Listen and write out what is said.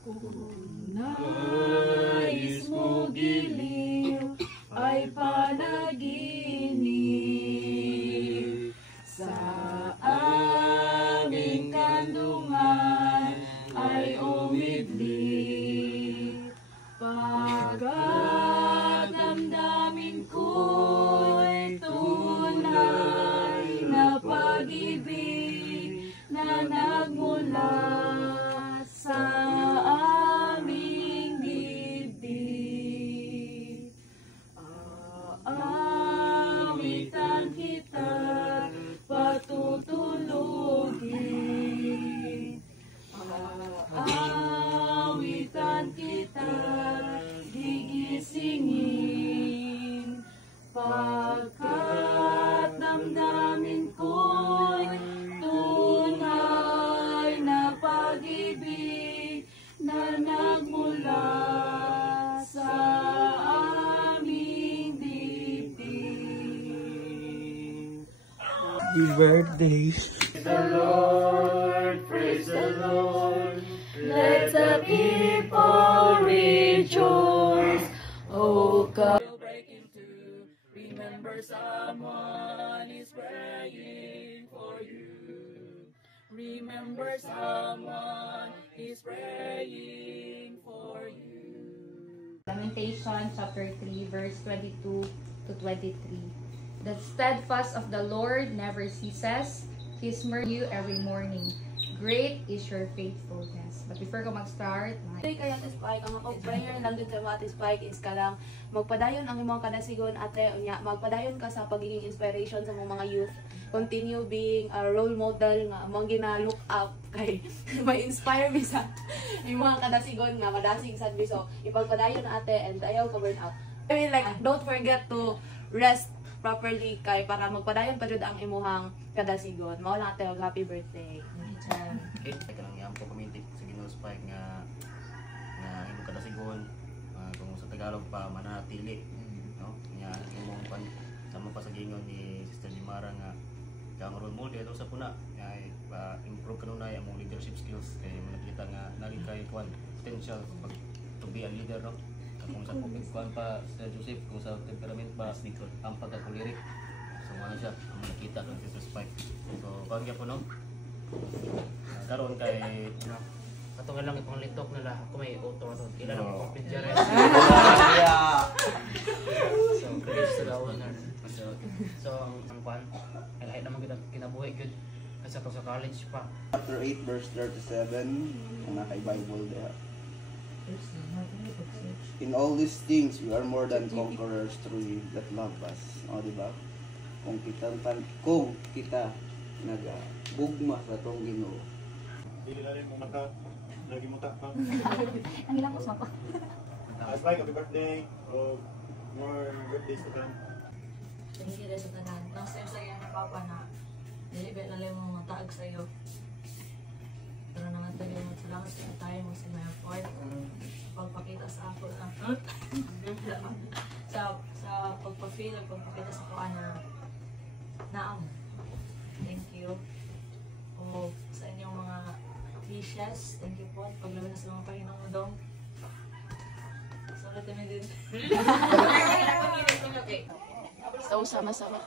Kung nais mo giliw ay panaginip, sa aming kandungan ay umidlip. Pagkat damdamin ko'y tunay na pag-ibig na nagmula sa aming dibdib. Aawitan kita, patutulugin. Aawitan kita, gigisingin. Pagkat damdamin ko'y tunay na pag-ibig na nagmula sa aming dibdib. Happy birthday! Praise the Lord, let the people rejoice. Oh God, break into, remember someone is praying for you. Remember someone is praying for you. Lamentations chapter 3 verse 22 to 23. The steadfast of the Lord never ceases, His mercy every morning. Great is your faithfulness. But before ko mag-start, kaya Spike, ang ako prayer lang din sa mga Spike is ka lang magpadayon ang imong kadasigon ate unya magpadayon ka sa pagiging inspiration sa mga youth. Continue being a role model nga among gina-look up kay may inspire mi sa imong kadasigon nga madasig sad mi, so ipagpadayon ate and ayaw ka burn out. I mean, like, don't forget to rest properly kay para magpadayon pa jud ang imuhang kadasigon. Mao lang ate, happy birthday. Okay, kanang yang po community sa Ginoo Spike nga imong kadasigon, kung sa Tagalog pa manatili, no? Nya imong pan sama pa sa gingon ni Sister Limara nga kang role model sa puna ay improve kanunay among leadership skills kay makita nga naging kay kwan potential pag to be a leader, no? Kung sa kwan pa sa Joseph, kung sa temperament pa ang pagkakulirik, so ano siya ang nakita ng Sister Spike. So kung kaya po, no? Karon kay ato nga lang itong litok nila ako may auto ato ila lang ko picture. So praise to the owner. So ang kwan ay naman kita kinabuhi gud kasi ato sa college pa. Chapter 8 verse 37, ang naka Bible there. In all these things, we are more than conquerors through Him that love us. O, diba? Kung kita nagbugma sa itong Ginoo. Dili na rin mo mata, lagi mo ta pa. ang ilang ko sa ako. Spike, happy birthday. O, more birthdays to come. Thank you sa tanan. Nang sa iyo na papa na nilibet na lang mga taag sa iyo. Pero naman tayo salamat sa tayo mo sa mga effort. Pagpakita sa ako sa pagpa-feel at pagpakita sa kuha na naam. Thank you. O sa inyong mga wishes, thank you po. Paglaban na sa mga Panginoon. Sulit na din. So, sama-sama.